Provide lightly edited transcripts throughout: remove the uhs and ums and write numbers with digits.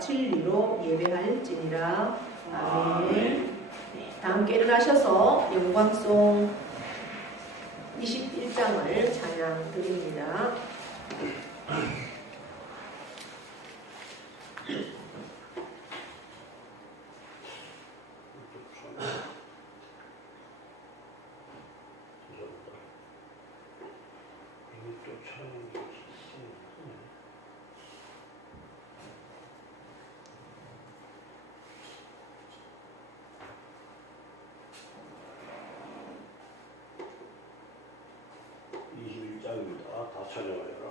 진리로 예배할지니라. 아멘. 다 함께 일어나셔서 영광송 21장을 찬양 드립니다. 다 찬양하여라.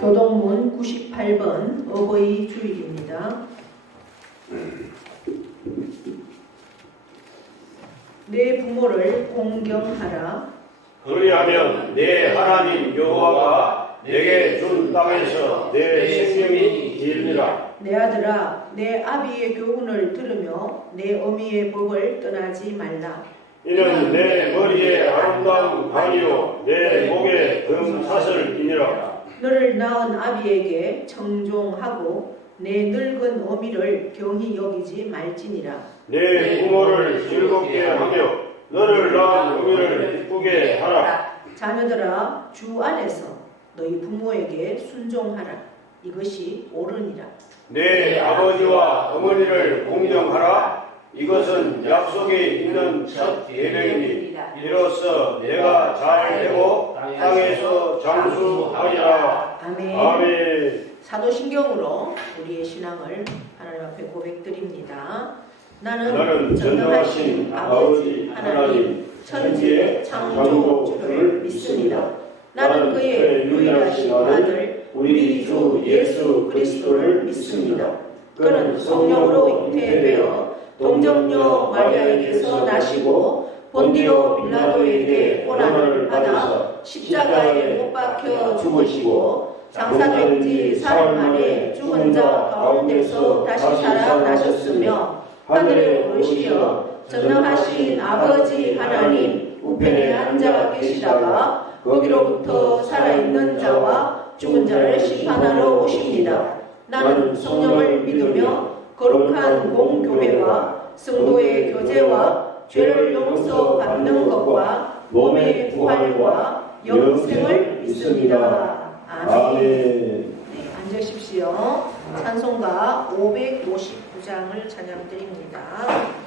교동문 98번 어버이 주일입니다. 내 부모를 공경하라. 그리하면 내 하나님 여호와가 내게 준 땅에서 내 생명이 길니라. 내 아들아, 내 아비의 교훈을 들으며 내 어미의 법을 떠나지 말라. 이는 내 머리에 아름다운 방이요 내 목에 금사슬이니라. 너를 낳은 아비에게 청종하고 내 늙은 어미를 경히 여기지 말지니라. 내 부모를 즐겁게 하며 너를 낳은 어미를 기쁘게 하라. 자녀들아, 주 안에서 너희 부모에게 순종하라. 이것이 옳으니라. 내 아버지와 어머니를 공경하라. 이것은 약속에 있는 첫 계명이니 이로써 내가 잘 되고 땅에서 장수하리라. 아멘. 아멘. 사도신경으로 우리의 신앙을 하나님 앞에 고백드립니다. 나는 전능하신 아버지 하나님 천지의 창조주를 믿습니다. 나는 그의 유일하신 아들 우리 주 예수 그리스도를 믿습니다. 그는 성령으로 잉태되어 동정녀 마리아에게서 나시고 본디오 빌라도에게 고난을 받아 십자가에 못 박혀 죽으시고 장사된 지 사흘 만에 죽은 자 가운데서 다시 살아나셨으며 하늘에 오르시어 전능하신 아버지 하나님 우편에 앉아 계시다가 거기로부터 살아있는 자와 죽은 자를 심판하러 오십니다. 나는 성령을 믿으며 거룩한 공교회와 성도의 교제와 죄를 용서받는 것과 몸의 부활과 영생을 믿습니다. 아멘. 네, 앉으십시오. 찬송가 559장을 찬양드립니다.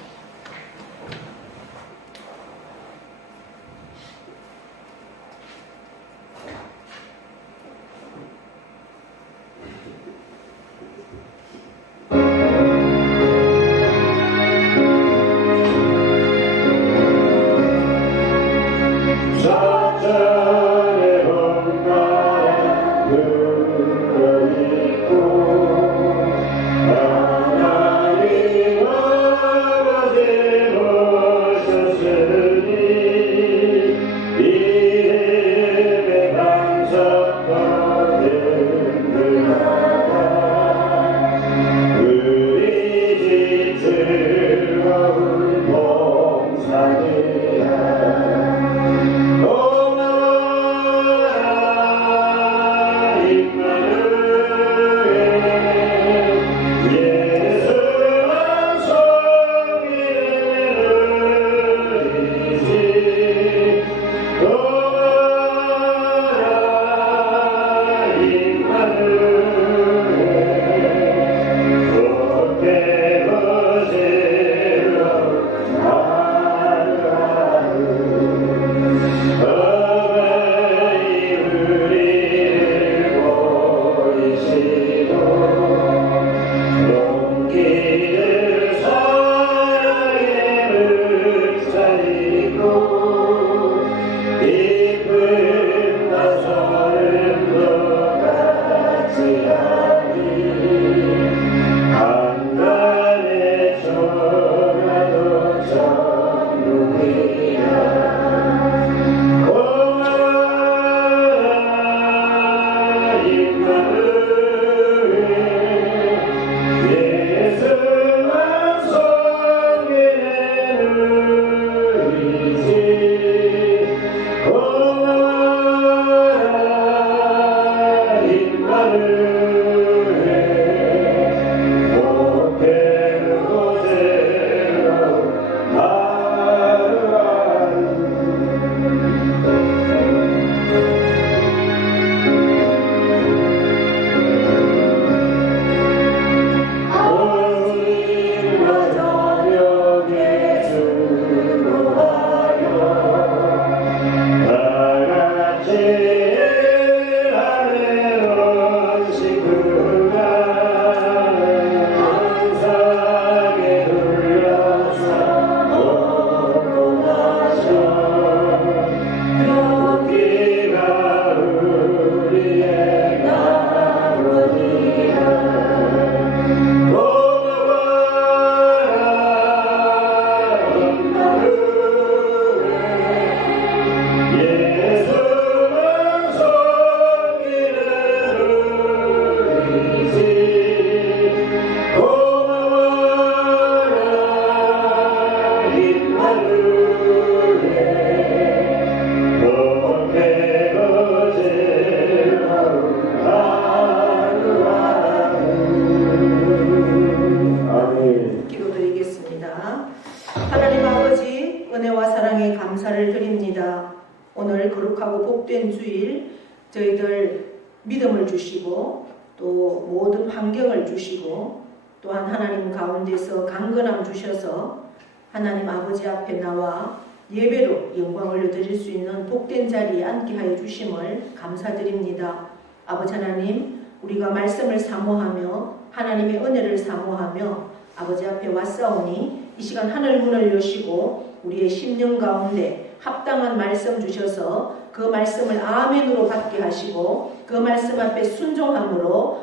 복된 주일 저희들 믿음을 주시고 또 모든 환경을 주시고 또한 하나님 가운데서 강건함 주셔서 하나님 아버지 앞에 나와 예배로 영광 올려드릴 수 있는 복된 자리에 앉게 하여 주심을 감사드립니다. 아버지 하나님, 우리가 말씀을 사모하며 하나님의 은혜를 사모하며 아버지 앞에 왔사오니 이 시간 하늘 문을 여시고 우리의 심령 가운데 합당한 말씀 주셔서 그 말씀을 아멘으로 받게 하시고 그 말씀 앞에 순종함으로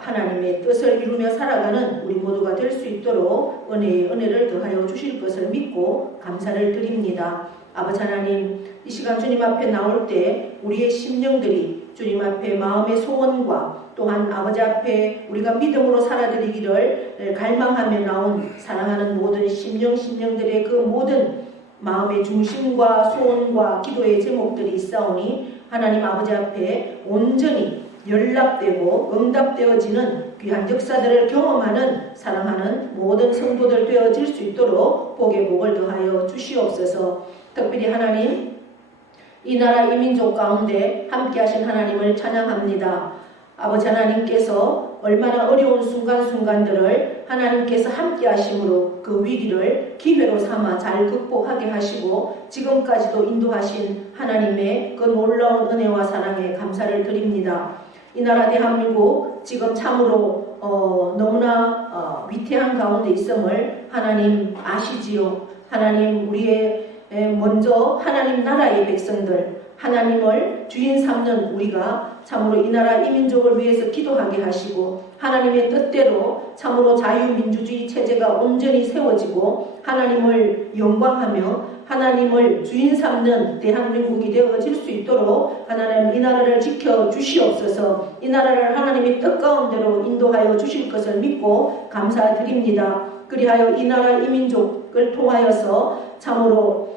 하나님의 뜻을 이루며 살아가는 우리 모두가 될 수 있도록 은혜의 은혜를 더하여 주실 것을 믿고 감사를 드립니다. 아버지 하나님, 이 시간 주님 앞에 나올 때 우리의 심령들이 주님 앞에 마음의 소원과 또한 아버지 앞에 우리가 믿음으로 살아드리기를 갈망하며 나온 사랑하는 모든 심령들의 그 모든 마음의 중심과 소원과 기도의 제목들이 있사오니 하나님 아버지 앞에 온전히 연락되고 응답되어지는 귀한 역사들을 경험하는 사랑하는 모든 성도들 되어질 수 있도록 복의 복을 더하여 주시옵소서. 특별히 하나님, 이 나라 이 민족 가운데 함께 하신 하나님을 찬양합니다. 아버지 하나님께서 얼마나 어려운 순간순간들을 하나님께서 함께 하심으로 그 위기를 기회로 삼아 잘 극복하게 하시고 지금까지도 인도하신 하나님의 그 놀라운 은혜와 사랑에 감사를 드립니다. 이 나라 대한민국 지금 참으로 너무나 위태한 가운데 있음을 하나님 아시지요. 하나님 우리의 먼저 하나님 나라의 백성들 하나님을 주인 삼는 우리가 참으로 이 나라 이 민족을 위해서 기도하게 하시고 하나님의 뜻대로 참으로 자유민주주의 체제가 온전히 세워지고 하나님을 영광하며 하나님을 주인 삼는 대한민국이 되어질 수 있도록 하나님 이 나라를 지켜주시옵소서. 이 나라를 하나님의 뜻 가운데로 인도하여 주실 것을 믿고 감사드립니다. 그리하여 이 나라 이 민족을 통하여서 참으로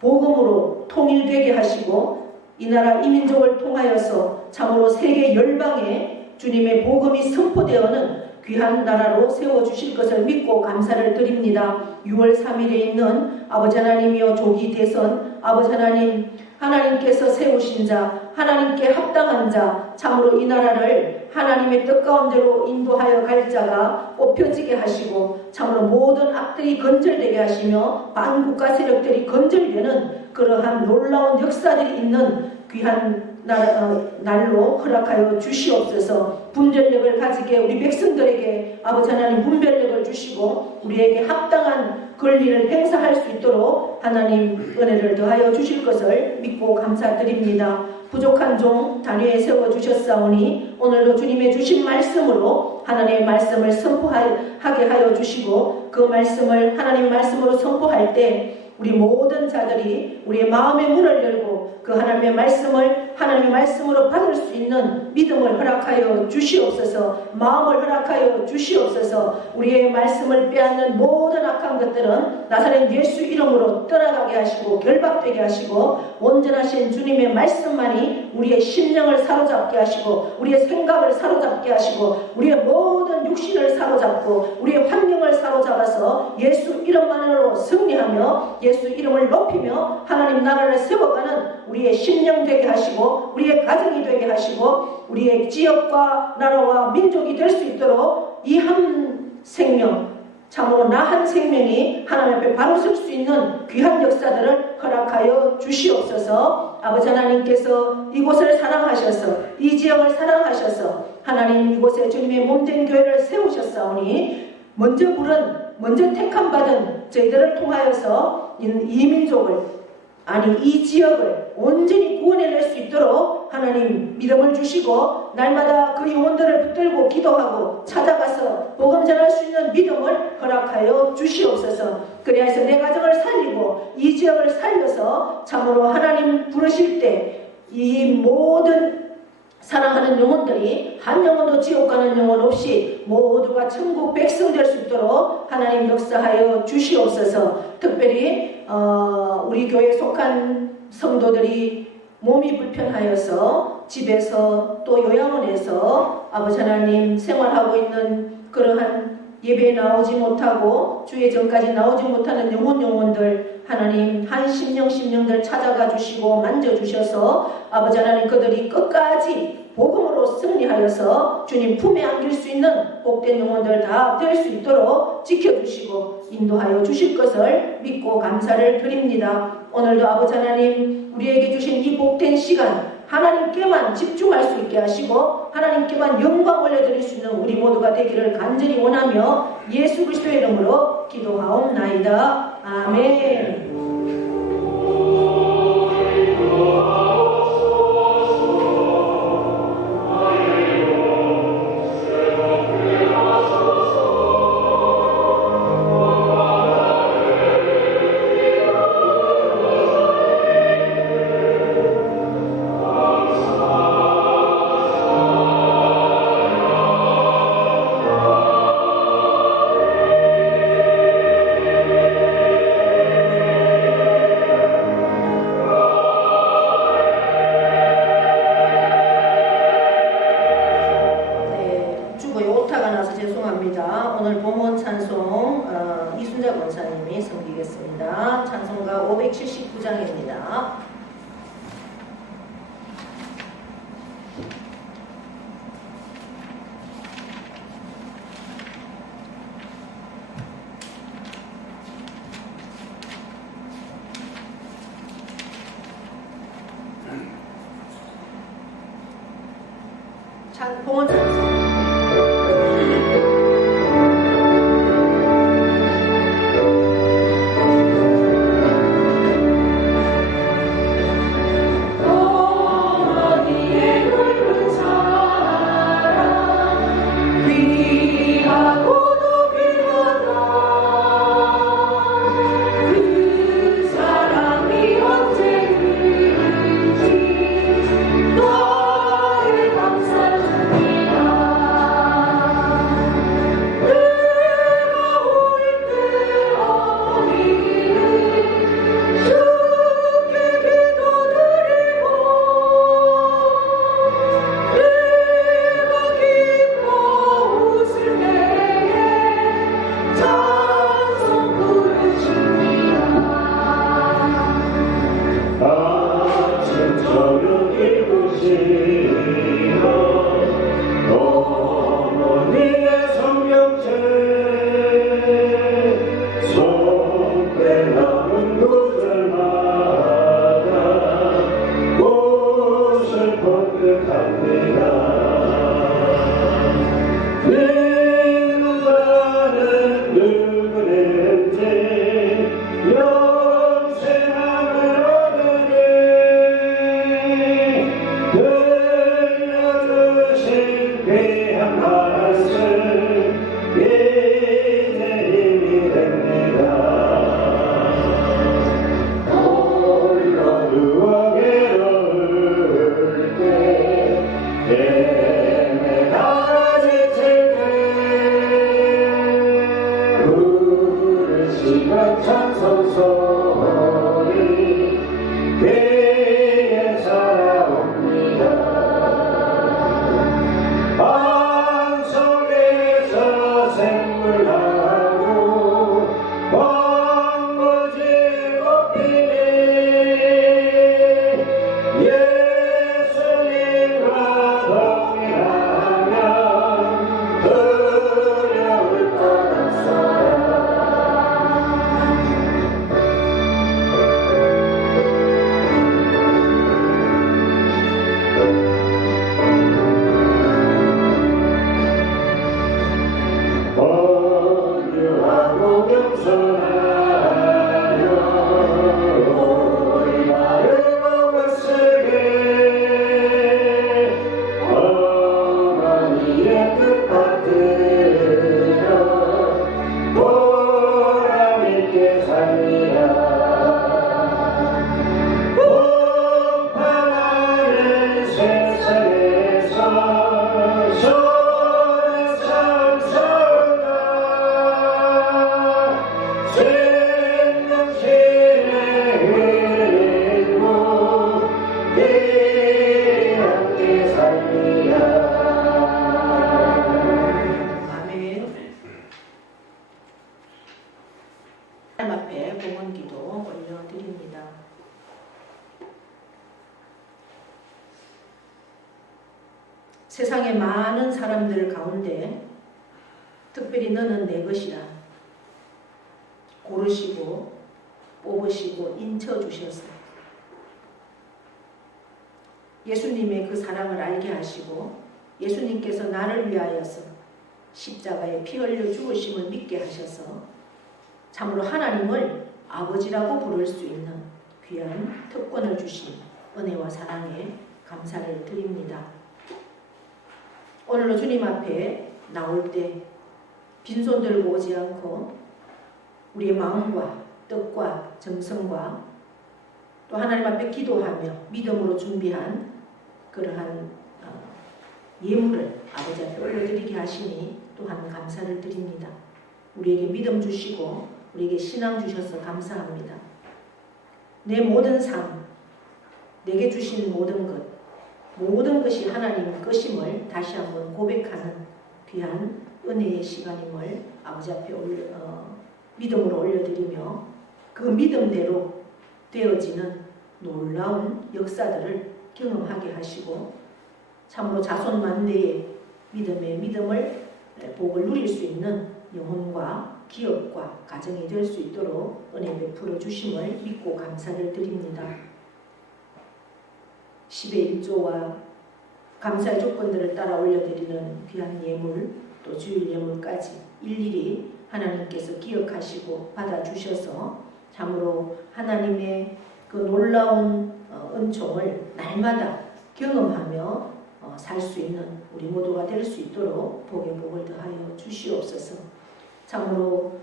복음으로 통일되게 하시고 이 나라 이 민족을 통하여서 참으로 세계 열방에 주님의 복음이 선포되어는 귀한 나라로 세워주실 것을 믿고 감사를 드립니다. 6월 3일에 있는 아버지 하나님이여 조기 대선 아버지 하나님 하나님께서 세우신 자 하나님께 합당한 자 참으로 이 나라를 하나님의 뜻 가운데로 인도하여 갈 자가 뽑혀지게 하시고 참으로 모든 악들이 건절되게 하시며 반국가 세력들이 건절되는 그러한 놀라운 역사들이 있는 귀한 날로 허락하여 주시옵소서. 분별력을 가지게 우리 백성들에게 아버지 하나님 분별력을 주시고 우리에게 합당한 권리를 행사할 수 있도록 하나님 은혜를 더하여 주실 것을 믿고 감사드립니다. 부족한 종 단위에 세워주셨사오니 오늘도 주님의 주신 말씀으로 하나님의 말씀을 선포하게 하여 주시고 그 말씀을 하나님 말씀으로 선포할 때 우리 모든 자들이 우리의 마음의 문을 열고 그 하나님의 말씀을 하나님의 말씀으로 받을 수 있는 믿음을 허락하여 주시옵소서. 마음을 허락하여 주시옵소서. 우리의 말씀을 빼앗는 모든 악한 것들은 나사렛 예수 이름으로 떠나가게 하시고 결박되게 하시고 온전하신 주님의 말씀만이 우리의 심령을 사로잡게 하시고 우리의 생각을 사로잡게 하시고 우리의 모든 육신을 사로잡고 우리의 환경을 사로잡아서 예수 이름만으로 승리하며 예수 이름을 높이며 하나님 나라를 세워가는 우리의 심령 되게 하시고 우리의 가정이 되게 하시고 우리의 지역과 나라와 민족이 될 수 있도록 이 한 생명 참으로 나 한 생명이 하나님 앞에 바로 설 수 있는 귀한 역사들을 허락하여 주시옵소서. 아버지 하나님께서 이곳을 사랑하셔서 이 지역을 사랑하셔서 하나님 이곳에 주님의 몸된 교회를 세우셨사오니 먼저 택함받은 저희들을 통하여서 이 민족을 이 지역을 온전히 구원해낼 수 있도록 하나님 믿음을 주시고 날마다 그 영혼들을 붙들고 기도하고 찾아가서 복음 전할 수 있는 믿음을 허락하여 주시옵소서. 그래서 내 가정을 살리고 이 지역을 살려서 참으로 하나님 부르실 때 이 모든 사랑하는 영혼들이 한 영혼도 지옥 가는 영혼 없이 모두가 천국 백성 될 수 있도록 하나님 역사하여 주시옵소서. 특별히 우리 교회에 속한 성도들이 몸이 불편하여서 집에서 또 요양원에서 아버지 하나님 생활하고 있는 그러한 예배에 나오지 못하고 주의 전까지 나오지 못하는 영혼들 하나님 한 심령들 찾아가 주시고 만져주셔서 아버지 하나님 그들이 끝까지 복음으로 승리하여서 주님 품에 안길 수 있는 복된 영혼들 다 될 수 있도록 지켜주시고 인도하여 주실 것을 믿고 감사를 드립니다. 오늘도 아버지 하나님 우리에게 주신 이 복된 시간 하나님께만 집중할 수 있게 하시고 하나님께만 영광 올려드릴 수 있는 우리 모두가 되기를 간절히 원하며 예수 그리스도의 이름으로 기도하옵나이다. 아멘. 봉헌 찬송. 앞에 봉헌기도 올려드립니다. 세상의 많은 사람들 가운데 특별히 너는 내 것이라 고르시고 뽑으시고 인쳐주셔서 예수님의 그 사랑을 알게 하시고 예수님께서 나를 위하여서 십자가에 피 흘려 죽으심을 믿게 하셔서 참으로 하나님을 아버지라고 부를 수 있는 귀한 특권을 주신 은혜와 사랑에 감사를 드립니다. 오늘도 주님 앞에 나올 때 빈손 들고 오지 않고 우리의 마음과 뜻과 정성과 또 하나님 앞에 기도하며 믿음으로 준비한 그러한 예물을 아버지 앞에 올려드리게 하시니 또한 감사를 드립니다. 우리에게 믿음 주시고 우리에게 신앙 주셔서 감사합니다. 내 모든 삶, 내게 주신 모든 것이 하나님 것임을 다시 한번 고백하는 귀한 은혜의 시간임을 아버지 앞에 믿음으로 올려드리며 그 믿음대로 되어지는 놀라운 역사들을 경험하게 하시고 참으로 자손 만대의 믿음을 복을 누릴 수 있는 영혼과 기업과 가정이 될 수 있도록 은혜 베풀어 주심을 믿고 감사를 드립니다. 10의 1조와 감사의 조건들을 따라 올려드리는 귀한 예물 또 주일 예물까지 일일이 하나님께서 기억하시고 받아주셔서 참으로 하나님의 그 놀라운 은총을 날마다 경험하며 살 수 있는 우리 모두가 될 수 있도록 복의 복을 더하여 주시옵소서. 참으로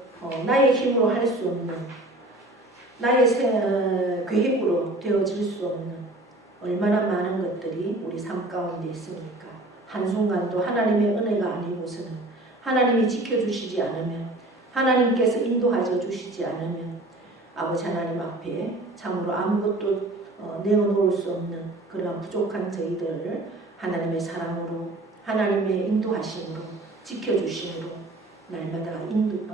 나의 힘으로 할 수 없는 나의 계획으로 되어질 수 없는 얼마나 많은 것들이 우리 삶 가운데 있습니까? 한순간도 하나님의 은혜가 아니고서는 하나님이 지켜주시지 않으면 하나님께서 인도하여 주시지 않으면 아버지 하나님 앞에 참으로 아무것도 내어놓을 수 없는 그러한 부족한 저희들을 하나님의 사랑으로 하나님의 인도하심으로 지켜주심으로 날마다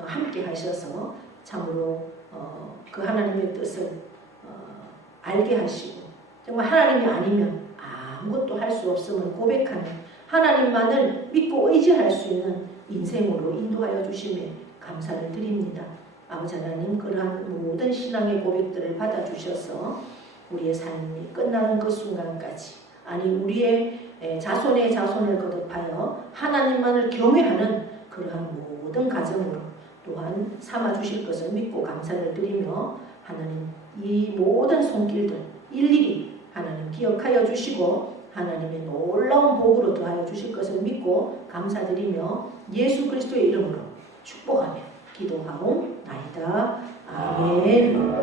함께 하셔서 참으로 그 하나님의 뜻을 알게 하시고 정말 하나님이 아니면 아무것도 할 수 없음을 고백하는 하나님만을 믿고 의지할 수 있는 인생으로 인도하여 주심에 감사를 드립니다. 아버지 하나님 그러한 모든 신앙의 고백들을 받아주셔서 우리의 삶이 끝나는 그 순간까지 아니 우리의 자손의 자손을 거듭하여 하나님만을 경외하는 그러한 모든 가정으로 또한 삼아주실 것을 믿고 감사를 드리며 하나님 이 모든 손길들 일일이 하나님 기억하여 주시고 하나님의 놀라운 복으로 더하여 주실 것을 믿고 감사드리며 예수 그리스도의 이름으로 축복하며 기도하옵나이다. 아멘.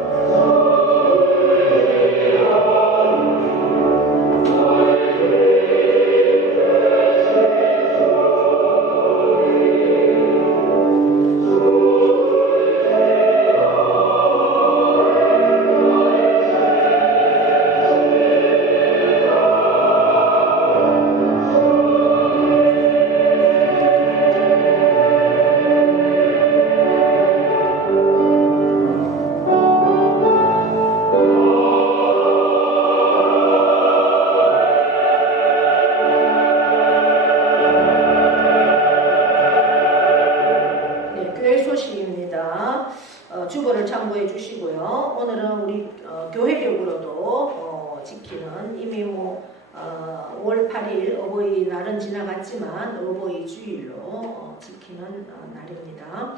주보를 참고해 주시고요. 오늘은 우리 교회력으로도 지키는 이미 월 8일 어버이날은 지나갔지만 어버이 주일로 지키는 날입니다.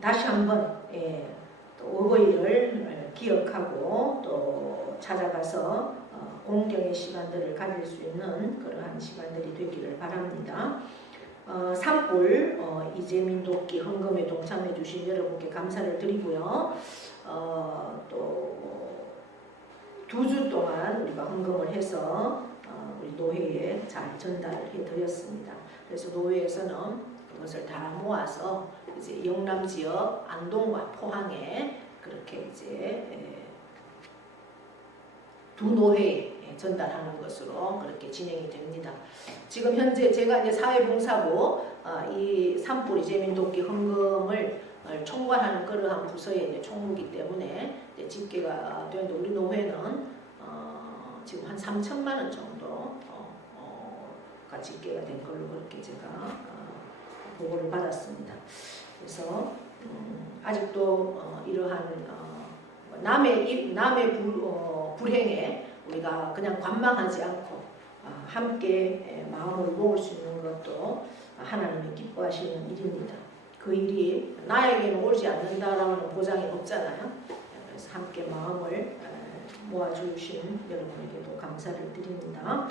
다시 한번 또 어버이를 기억하고 또 찾아가서 공경의 시간들을 가질 수 있는 그러한 시간들이 되기를 바랍니다. 산불 이재민 돕기 헌금에 동참해 주신 여러분께 감사를 드리고요. 또 2주 동안 우리가 헌금을 해서 우리 노회에 잘 전달해 드렸습니다. 그래서 노회에서는 그것을 다 모아서 이제 영남 지역 안동과 포항에 그렇게 이제 2 노회에 전달하는 것으로 그렇게 진행이 됩니다. 지금 현재 제가 이제 사회봉사부 이 산불 이재민 돕기 헌금을 총괄하는 그러한 부서의 이제 총무이기 때문에 이제 집계가 되는데 우리 노회는 지금 한 3천만 원 정도가 집계가 된 걸로 그렇게 제가 보고를 받았습니다. 그래서 아직도 이러한 남의 불행에 우리가 그냥 관망하지 않고 함께 마음을 모을 수 있는 것도 하나님이 기뻐하시는 일입니다. 그 일이 나에게는 오지 않는다라는 보장이 없잖아요. 그래서 함께 마음을 모아주신 여러분에게도 감사를 드립니다.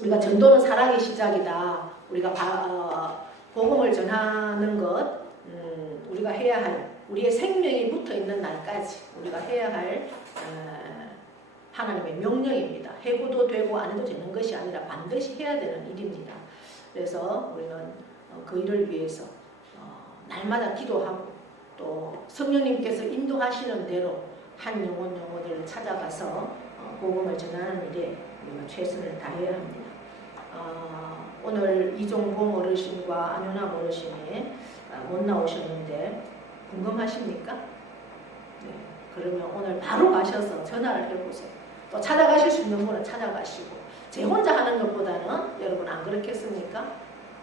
우리가 전도는 사랑의 시작이다. 우리가 복음을 전하는 것, 우리가 해야 할 우리의 생명이 붙어 있는 날까지 우리가 해야 할 하나님의 명령입니다. 해고도 되고 안 해도 되는 것이 아니라 반드시 해야 되는 일입니다. 그래서 우리는 그 일을 위해서 날마다 기도하고 또 성령님께서 인도하시는 대로 한 영혼들을 찾아가서 복음을 전하는 일에 우리가 최선을 다해야 합니다. 오늘 이종봉 어르신과 안윤학 어르신이 못 나오셨는데 궁금하십니까? 네, 그러면 오늘 바로 가셔서 전화를 해보세요. 또 찾아가실 수 있는 분은 찾아가시고 제 혼자 하는 것보다는 여러분 안 그렇겠습니까?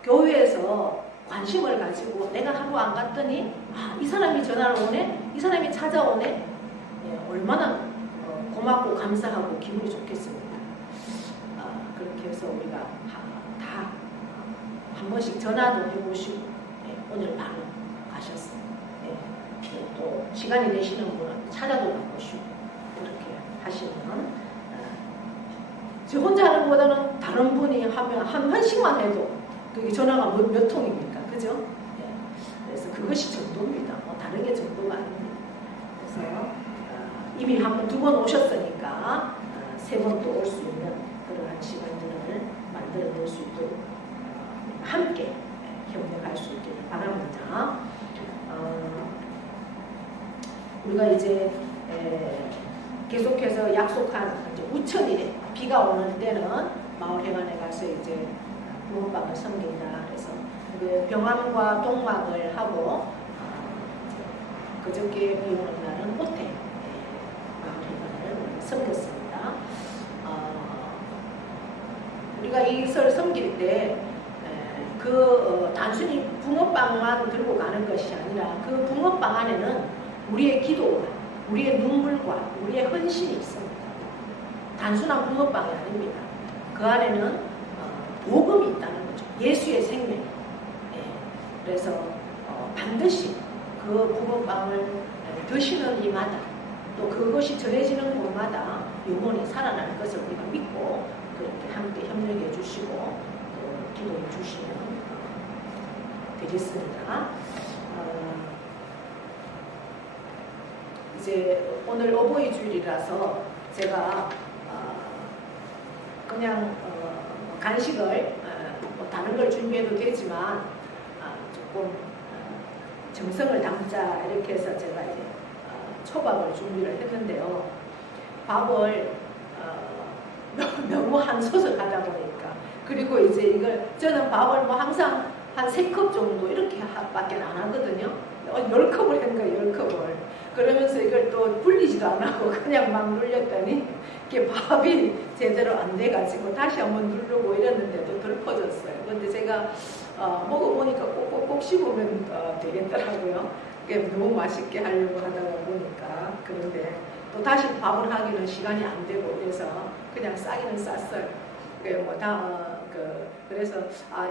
교회에서 관심을 가지고 내가 하루 안 갔더니 이 사람이 전화를 오네? 이 사람이 찾아오네? 네, 얼마나 고맙고 감사하고 기분이 좋겠습니까? 그래서 우리가 다 한 번씩 전화도 해보시고 오늘 바로 가셨어요. 또 시간이 되시는 분은 찾아도 가보시고 그렇게 하시면 저 혼자 하는 것보다는 다른 분이 하면 한 번씩만 해도 그게 전화가 몇 통입니까? 그죠? 그래서 그것이 전도입니다. 다른 게 전도가 아닙니다. 그래서 이미 한 번, 두 번 오셨으니까 세 번 또 올 수 있는 그러한 시간들을 만들어낼 수 있도록 함께 협력할 수 있기를 바랍니다. 우리가 이제 계속해서 약속한 이제 우천일에 비가 오는 때는 마을회관에 가서 이제 붕어빵을 섬긴다. 그래서 그 병암과 동막을 하고 그저께 비 오는 날은 호텔 마을회관을 섬겼습니다. 우리가 이것을 섬길 때 단순히 붕어빵만 들고 가는 것이 아니라 그 붕어빵 안에는 우리의 기도와 우리의 눈물과 우리의 헌신이 있습니다. 단순한 붕어빵이 아닙니다. 그 안에는 복음이 있다는 거죠. 예수의 생명. 그래서 반드시 그 붕어빵을 드시는 이마다 또 그것이 전해지는 곳마다 영혼이 살아날 것을 우리가 믿고 그렇게 함께 협력해 주시고 또 기도해 주시면 되겠습니다. 이제 오늘 어버이 주일이라서 제가 그냥 간식을 뭐 다른 걸 준비해도 되지만 조금 정성을 담자 이렇게 해서 제가 이제 초밥을 준비를 했는데요. 밥을 너무 한 솥을 하다 보니까 그리고 이제 이걸 저는 밥을 뭐 항상 한 3컵 정도 이렇게 밖에 안 하거든요. 10컵을 한 거예요. 10컵을. 그러면서 이걸 또 불리지도 안 하고 그냥 막 눌렸더니 이게 밥이 제대로 안 돼가지고 다시 한번 누르고 이랬는데도 덜 퍼졌어요. 근데 제가 먹어보니까 꼭꼭 씹으면 되겠더라고요. 그게 너무 맛있게 하려고 하다가 보니까. 그런데 또 다시 밥을 하기는 시간이 안 되고 그래서 그냥 싸기는 쌌어요. 그래서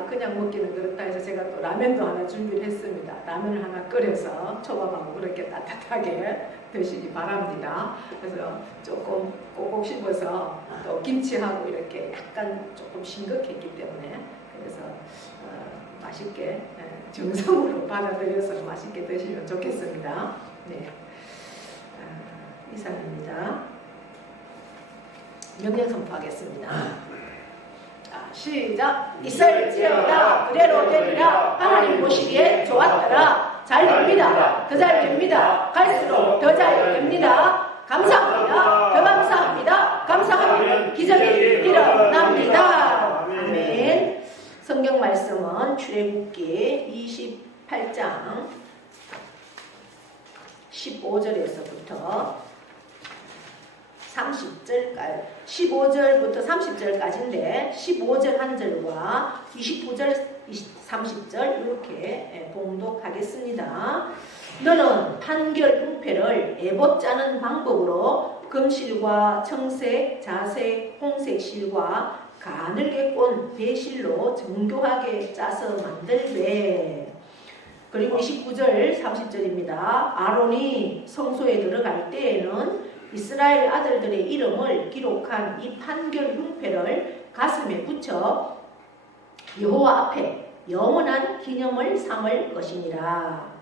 그냥 먹기는 그렇다 해서 제가 또 라면도 하나 준비를 했습니다. 라면을 하나 끓여서 초밥하고 그렇게 따뜻하게 드시기 바랍니다. 그래서 조금 꼭꼭 씹어서 또 김치하고 이렇게 약간 조금 싱겁했기 때문에 그래서 맛있게 정성으로 받아들여서 맛있게 드시면 좋겠습니다. 네, 이상입니다. 명령 선포하겠습니다. 시작. 있을지어다 그대로 되리라. 하나님 보시기에 좋았더라. 잘 됩니다. 더 잘 됩니다. 갈수록 더 잘 됩니다. 감사합니다. 더 감사합니다. 감사하면 기적이 일어납니다. 아멘. 성경 말씀은 출애굽기 28장 15절에서부터 30절까지 15절부터 30절까지인데 15절 한 절과 29절, 30절 이렇게 봉독하겠습니다. 너는 판결 융패를 에봇 짜는 방법으로 금실과 청색, 자색, 홍색 실과 가늘게 꼰 배실로 정교하게 짜서 만들되. 그리고 29절, 30절입니다. 아론이 성소에 들어갈 때에는 이스라엘 아들들의 이름을 기록한 이 판결 융패를 가슴에 붙여 여호와 앞에 영원한 기념을 삼을 것이니라.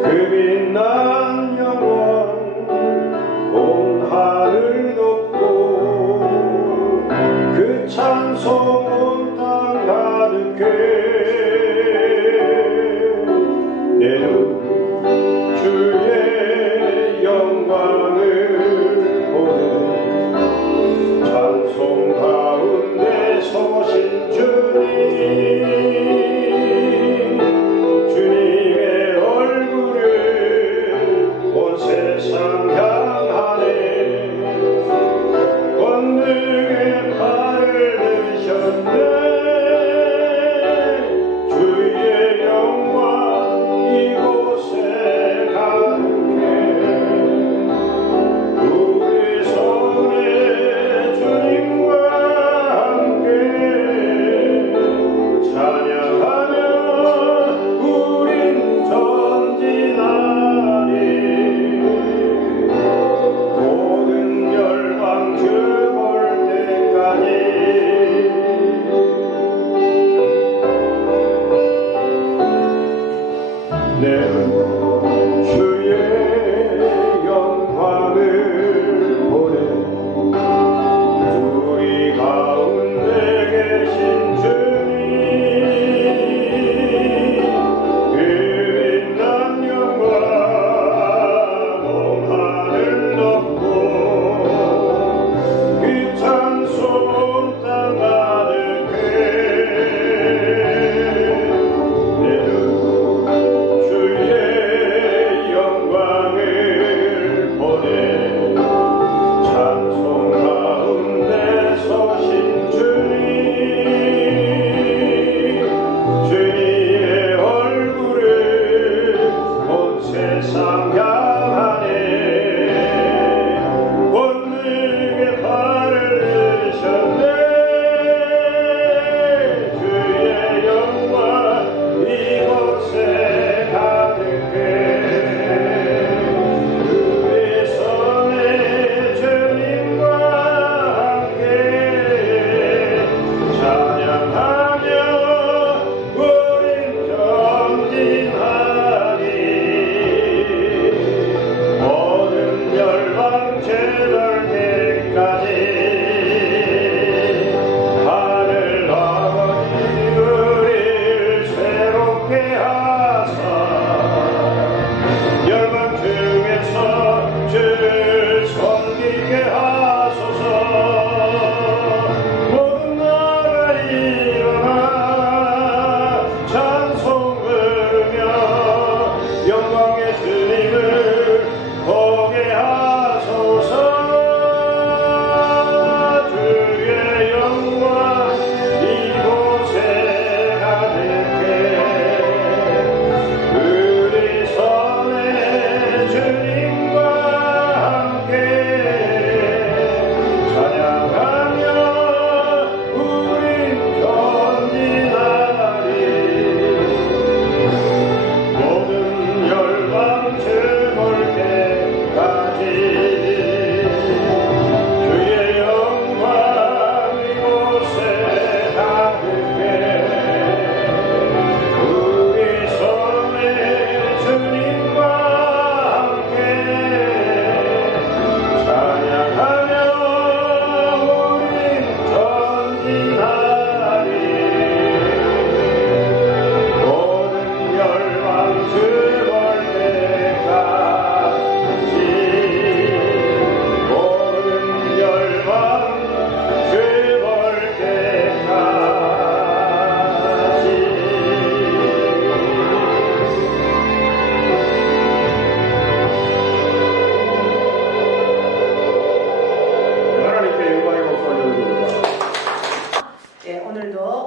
그 빛난 영원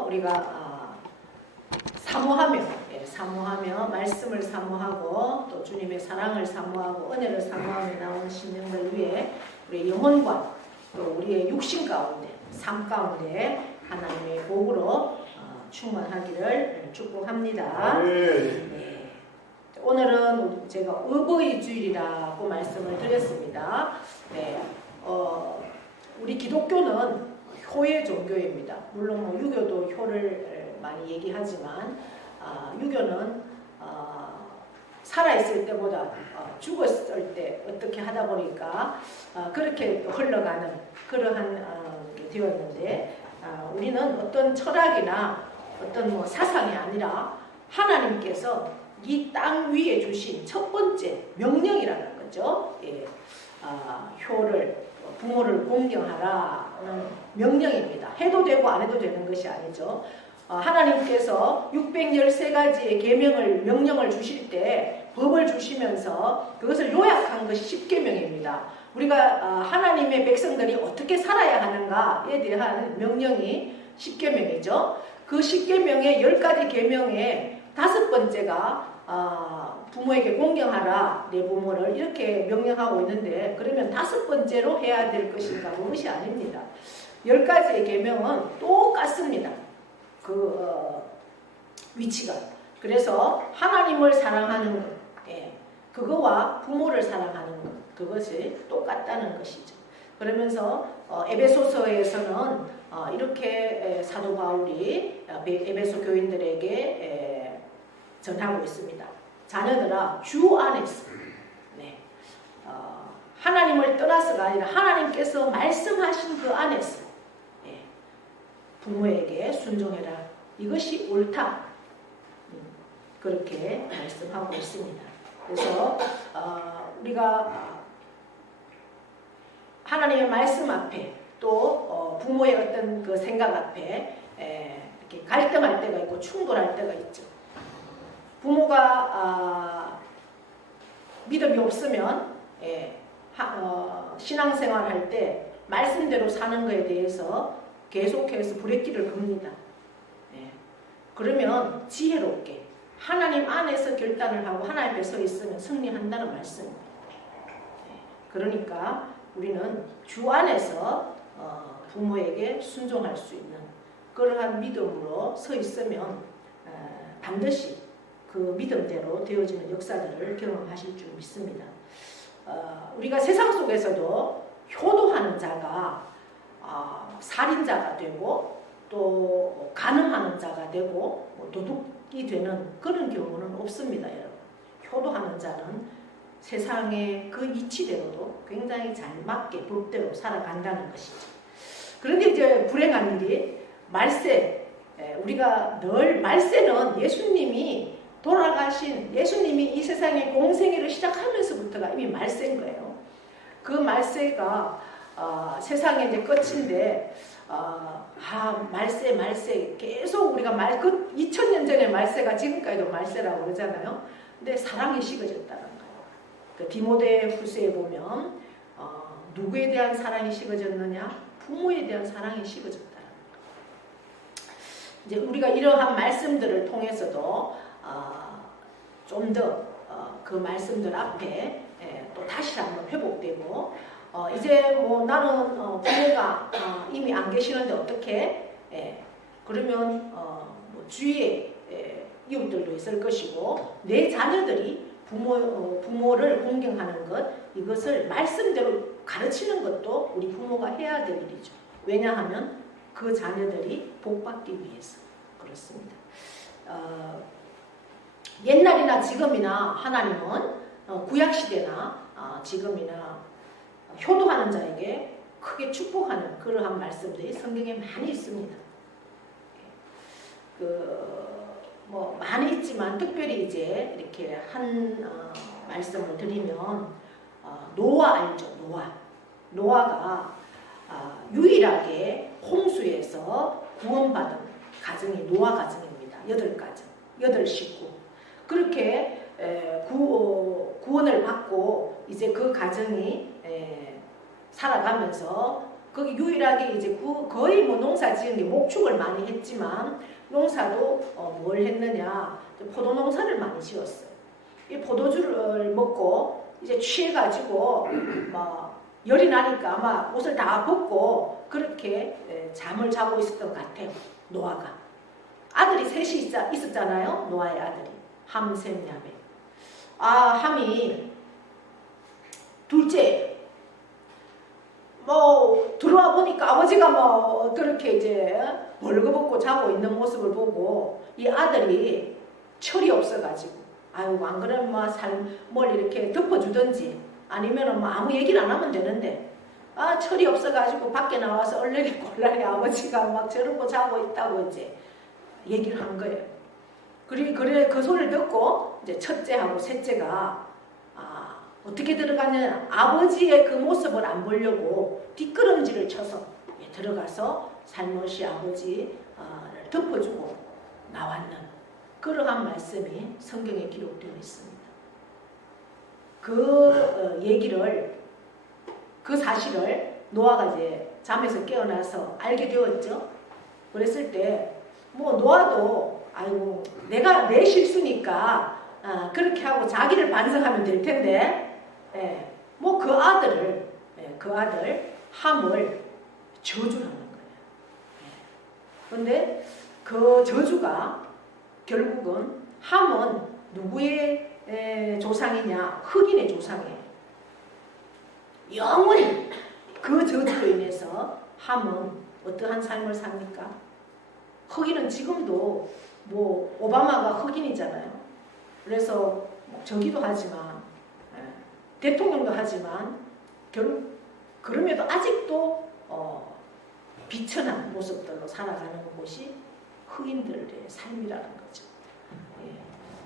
그래서 우리가 사모하며, 사모하며 말씀을 사모하고 또 주님의 사랑을 사모하고 은혜를 사모하며 나오는 심령들 위해 우리의 영혼과 또 우리의 육신 가운데, 삶 가운데 하나님의 복으로 충만하기를 축복합니다. 네. 오늘은 제가 어버이 주일이라고 말씀을 드렸습니다. 네. 우리 기독교는 효의 종교입니다. 물론 뭐 유교도 효를 많이 얘기하지만 유교는 살아있을 때보다 죽었을 때 어떻게 하다 보니까 그렇게 흘러가는 그러한 게 되었는데 우리는 어떤 철학이나 어떤 뭐 사상이 아니라 하나님께서 이 땅 위에 주신 첫 번째 명령이라는 거죠. 예. 효를 부모를 공경하라는 명령입니다. 해도 되고 안 해도 되는 것이 아니죠. 하나님께서 613가지의 계명을 명령을 주실 때 법을 주시면서 그것을 요약한 것이 10계명입니다. 우리가 하나님의 백성들이 어떻게 살아야 하는가에 대한 명령이 10계명이죠. 그 10계명의 10가지 계명의 5번째가 부모에게 공경하라 내 부모를 이렇게 명령하고 있는데 그러면 5번째로 해야 될 것인가? 그것이 아닙니다. 10가지의 계명은 똑같습니다. 위치가. 그래서 하나님을 사랑하는 것, 그거와 부모를 사랑하는 것, 그것이 똑같다는 것이죠. 그러면서 에베소서에서는 이렇게 사도 바울이 에베소 교인들에게 전하고 있습니다. 자녀들아 주 안에서 하나님을 떠나서가 아니라 하나님께서 말씀하신 그 안에서 부모에게 순종해라. 이것이 옳다. 그렇게 말씀하고 있습니다. 그래서 우리가 하나님의 말씀 앞에 또 부모의 어떤 그 생각 앞에 이렇게 갈등할 때가 있고 충돌할 때가 있죠. 부모가 믿음이 없으면 신앙생활 할 때 말씀대로 사는 것에 대해서 계속해서 브레이크를 겁니다. 그러면 지혜롭게 하나님 안에서 결단을 하고 하나님 앞에 서 있으면 승리한다는 말씀입니다. 그러니까 우리는 주 안에서 부모에게 순종할 수 있는 그러한 믿음으로 서 있으면 반드시 그 믿음대로 되어지는 역사들을 경험하실 줄 믿습니다. 우리가 세상 속에서도 효도하는 자가 살인자가 되고 또 간음하는 자가 되고 도둑이 되는 그런 경우는 없습니다. 여러분. 효도하는 자는 세상의 그 이치대로도 굉장히 잘 맞게 법대로 살아간다는 것이죠. 그런데 이제 불행한 일이 말세, 우리가 늘 말세는 예수님이 돌아가신 예수님이 이 세상에 공생애를 시작하면서부터가 이미 말세인 거예요. 그 말세가 세상의 이제 끝인데 말세 계속 우리가 그 2000년 전의 말세가 지금까지도 말세라고 그러잖아요. 근데 사랑이 식어졌다는 거예요. 그 디모데 후서에 보면 누구에 대한 사랑이 식어졌느냐? 부모에 대한 사랑이 식어졌다는 거예요. 이제 우리가 이러한 말씀들을 통해서도 좀 더 그 말씀들 앞에 또 다시 한번 회복되고 이제 뭐 나는 부모가 이미 안 계시는데 어떻게? 그러면 뭐 주위에 이웃들도 있을 것이고 내 자녀들이 부모를 공경하는 것 이것을 말씀대로 가르치는 것도 우리 부모가 해야 될 일이죠. 왜냐하면 그 자녀들이 복받기 위해서 그렇습니다. 옛날이나 지금이나 하나님은 구약시대나 지금이나 효도하는 자에게 크게 축복하는 그러한 말씀들이 성경에 많이 있습니다. 뭐 많이 있지만 특별히 이제 이렇게 한 말씀을 드리면 노아 알죠? 노아가 유일하게 홍수에서 구원받은 가정이 노아 가정입니다. 8식구. 그렇게 구원을 받고 이제 그 가정이 살아가면서 거기 유일하게 이제 거의 뭐 농사 지은 게 목축을 많이 했지만 농사도 뭘 했느냐 포도 농사를 많이 지었어요. 이 포도주를 먹고 이제 취해가지고 막 열이 나니까 아마 옷을 다 벗고 그렇게 잠을 자고 있었던 것 같아요. 노아가. 아들이 셋이 있었잖아요. 노아의 아들이 함, 셈, 야벳. 함이 둘째. 뭐 들어와 보니까 아버지가 뭐 그렇게 이제 벌거벗고 자고 있는 모습을 보고 이 아들이 철이 없어가지고 아유 안 그러면 뭐 뭘 이렇게 덮어주든지 아니면은 뭐 아무 얘기를 안 하면 되는데 철이 없어가지고 밖에 나와서 얼레리 꼴라리 아버지가 막 저러고 자고 있다고 이제 얘기를 한 거예요. 그래 그 소리를 듣고 이제 첫째하고 셋째가 어떻게 들어가냐면 아버지의 그 모습을 안 보려고 뒷걸음질을 쳐서 들어가서 살못이 아버지를 덮어주고 나왔는 그러한 말씀이 성경에 기록되어 있습니다. 그 사실을 노아가 이제 잠에서 깨어나서 알게 되었죠. 그랬을 때 뭐 노아도 아이고 내 실수니까 그렇게 하고 자기를 반성하면 될 텐데 뭐 그 아들 함을 저주하는 거예요. 그런데 그 저주가 결국은 함은 누구의 조상이냐? 흑인의 조상이에요. 영원히 그 저주로 인해서 함은 어떠한 삶을 삽니까? 흑인은 지금도 뭐 오바마가 흑인이잖아요. 그래서 저기도 하지만 대통령도 하지만 그럼에도 아직도 비천한 모습들로 살아가는 곳이 흑인들의 삶이라는 거죠.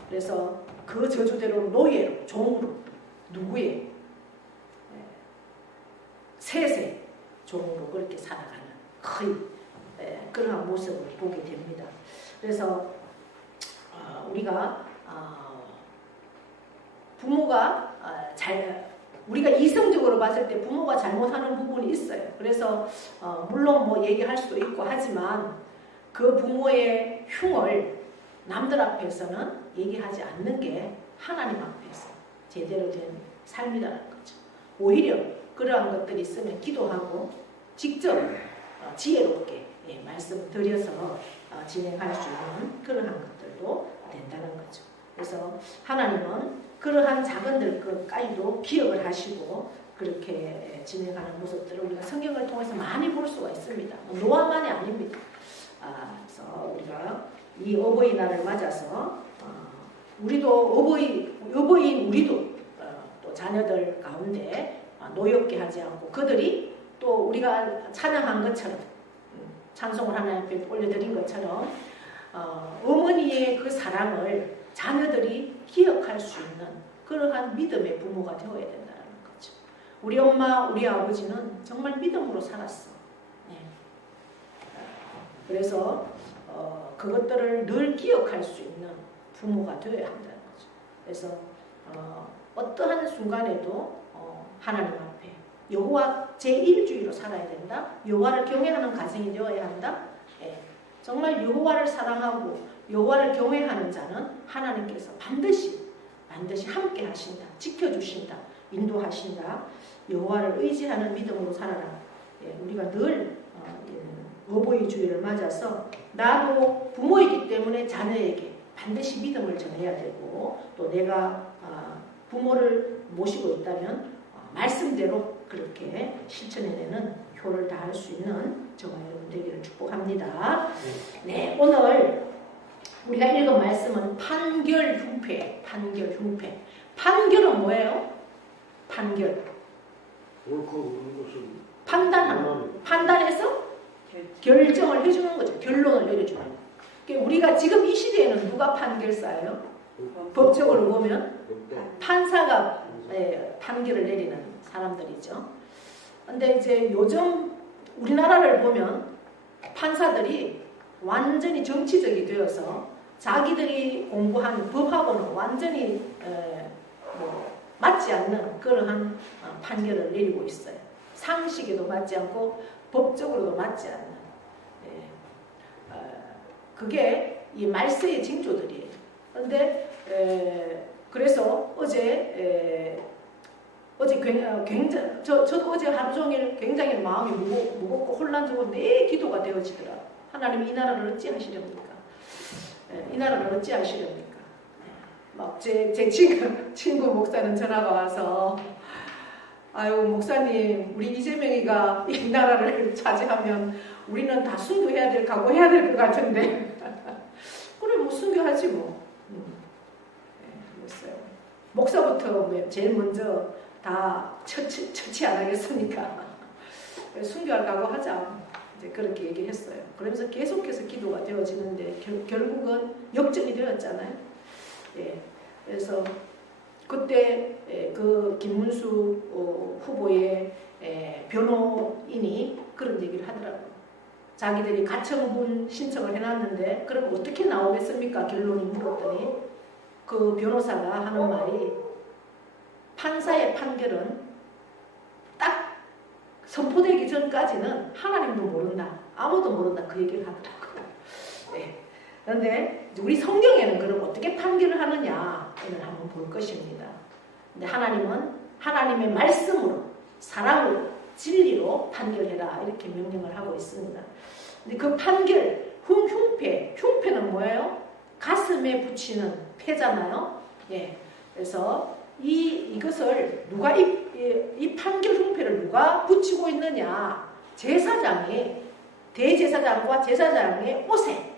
그래서 그 저주대로 노예로 종으로 누구의 셋의 종으로 그렇게 살아가는 거의 그러한 모습을 보게 됩니다. 그래서 우리가 부모가 우리가 이성적으로 봤을 때 부모가 잘못하는 부분이 있어요. 그래서 물론 뭐 얘기할 수도 있고 하지만 그 부모의 흉을 남들 앞에서는 얘기하지 않는 게 하나님 앞에서 제대로 된 삶이라는 거죠. 오히려 그러한 것들이 있으면 기도하고 직접 지혜롭게 말씀을 드려서 진행할 수 있는 그러한 것들도 된다는 거죠. 그래서 하나님은 그러한 작은 것까지도 기억을 하시고 그렇게 진행하는 모습들을 우리가 성경을 통해서 많이 볼 수가 있습니다. 노아만이 아닙니다. 그래서 우리가 이 어버이날을 맞아서 우리도 어버이인 우리도 또 자녀들 가운데 노엽게 하지 않고 그들이 또 우리가 찬양한 것처럼 찬송을 하나님 앞에 올려드린 것처럼 어머니의 그 사랑을 자녀들이 기억할 수 있는 그러한 믿음의 부모가 되어야 된다는 거죠. 우리 엄마, 우리 아버지는 정말 믿음으로 살았어. 그래서 그것들을 늘 기억할 수 있는 부모가 되어야 한다는 거죠. 그래서 어떠한 순간에도 하나님 앞에 여호와 제1주의로 살아야 된다. 여호와를 경외하는 가정이 되어야 한다. 정말 여호와를 사랑하고 여호와를 경외하는 자는 하나님께서 반드시 함께 하신다. 지켜주신다. 인도하신다. 여호와를 의지하는 믿음으로 살아라. 우리가 늘 어버이 주일을 맞아서 나도 부모이기 때문에 자녀에게 반드시 믿음을 전해야 되고 또 내가 부모를 모시고 있다면 말씀대로 그렇게 실천해내는 효를 다할 수 있는 저와 여러분 되기를 축복합니다. 네, 오늘 우리가 읽은 말씀은 판결흉패. 판결은 뭐예요? 판결. 판단해서 결정을 해주는 거죠. 결론을 내려주는 거예요. 그러니까 우리가 지금 이 시대에는 누가 판결사예요? 법적으로 보면 판사가 판결을 내리는 사람들이죠. 근데 이제 요즘 우리나라를 보면 판사들이 완전히 정치적이 되어서 자기들이 공부한 법하고는 완전히 맞지 않는 그러한 판결을 내리고 있어요. 상식에도 맞지 않고 법적으로도 맞지 않는 그게 이 말세의 징조들이에요. 그런데 그래서 어제 굉장히 저도 어제 하루 종일 굉장히 마음이 무겁고 혼란스러워 내 기도가 되어지더라. 하나님 이 나라를 어찌 하시렵니까? 이 나라를 어찌 하시렵니까? 막 제 친구 목사는 전화가 와서 아유 목사님 우리 이재명이가 이 나라를 차지하면 우리는 다 순교해야 될 각오해야 될 것 같은데 그래 뭐 순교하지 뭐. 그랬어요. 목사부터 제일 먼저 다 처치 안 하겠습니까? 순교할 각오하자. 이제 그렇게 얘기했어요. 그러면서 계속해서 기도가 되어지는데 결국은 역전이 되었잖아요. 예. 그래서 그때 그 김문수 후보의 변호인이 그런 얘기를 하더라고요. 자기들이 가처분 신청을 해놨는데 그럼 어떻게 나오겠습니까? 결론이 물었더니 그 변호사가 하는 말이 판사의 판결은 딱 선포되기 전까지는 하나님도 모른다. 아무도 모른다. 그 얘기를 하더라고요. 네. 그런데 우리 성경에는 그럼 어떻게 판결을 하느냐 오늘 한번 볼 것입니다. 근데 하나님은 하나님의 말씀으로 사랑으로 진리로 판결해라 이렇게 명령을 하고 있습니다. 근데 그 판결 흉패는 뭐예요? 가슴에 붙이는 패잖아요. 예. 그래서 이것을 누가 이 판결 흉패를 누가 붙이고 있느냐? 제사장이 대제사장과 제사장의 옷에